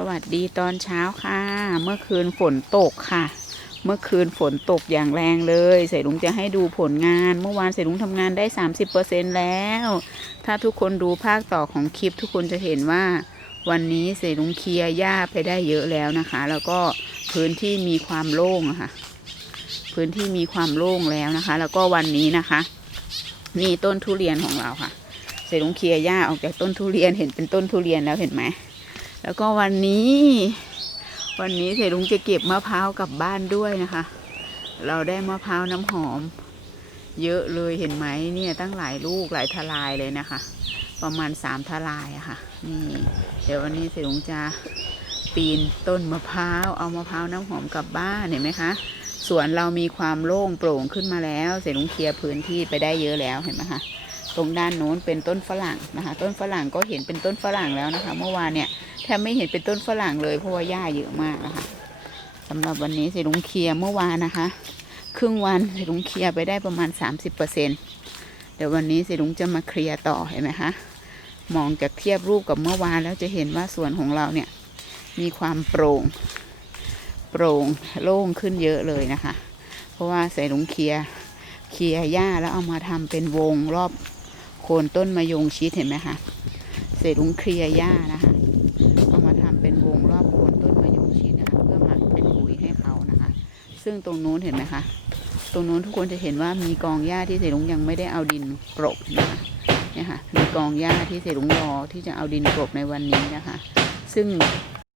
สวัสดีตอนเช้าค่ะ เมื่อคืนฝนตกค่ะ เมื่อคืนฝนตกอย่างแรงเลยเสลุงจะให้ดูผลงาน เมื่อวานเสลุงทำงานได้ 30%แล้ว ถ้าทุกคนดูภาคต่อของคลิปทุกคนจะเห็นว่า วันนี้เสลุงเคลียร์หญ้าไปได้เยอะแล้วนะคะ แล้วก็พื้นที่มีความโล่งค่ะ พื้นที่มีความโล่งแล้วนะคะ แล้วก็วันนี้นะคะ นี่ต้นทุเรียนของเราค่ะเสลุงเคลียร์หญ้าออกจากต้นทุเรียนเห็นเป็นต้นทุเรียนแล้วเห็นไหม แล้วก็วันนี้ วันนี้เสลุงจะเก็บมะพร้าวกลับบ้านด้วยนะคะ เราได้มะพร้าวน้ำหอม เยอะเลยเห็นไหมเนี่ยตั้งหลายลูกหลายทลายเลยนะคะ ประมาณสามทลายอะค่ะนี่เดี๋ยววันนี้เสลุงจะปีนต้นมะพร้าวเอามะพร้าวน้ำหอมกลับบ้านเห็นไหมคะสวนเรามีความโล่งโปร่งขึ้นมาแล้ว เสลุงเคลียร์พื้นที่ไปได้เยอะแล้วเห็นไหมคะ ตรงด้านโน้นเป็นต้นฝรั่งนะคะ ต้นฝรั่งก็เห็นเป็นต้นฝรั่งแล้วนะคะ เมื่อวานเนี่ยแทบไม่เห็นเป็นต้นฝรั่งเลยเพราะว่าหญ้าเยอะมากนะคะสำหรับวันนี้เสลุงเคลียเมื่อวานนะคะ ครึ่งวันเสลุงเคลียไปได้ประมาณ 30%เเดี๋ยววันนี้เสลุงจะมาเคลียต่อเห็นไหมคะมองจากเทียบรูปกับเมื่อวานแล้วจะเห็นว่าสวนของเราเนี่ยมีความโปร่งโปร่งโล่งขึ้นเยอะเลยนะคะ เพราะว่าเสลุงเคลียเคลียหญ้าแล้วเอามาทำเป็นวงรอบ โคนต้นมะยงชิดเห็นไหมคะเสลุงเคลียร์หญ้านะคะเอามาทำเป็นวงรอบโคนต้นมะยงชิดนะคะเพื่อหมักเป็นปุ๋ยให้เขานะคะ ซึ่งตรงนู้นเห็นไหมคะตรงนู้นทุกคนจะเห็นว่ามีกองหญ้าที่เสลุงยังไม่ได้เอาดินกลบนะคะเนี่ยค่ะมีกองหญ้าที่เสลุงรอที่จะเอาดินกลบในวันนี้นะคะ ซึ่ง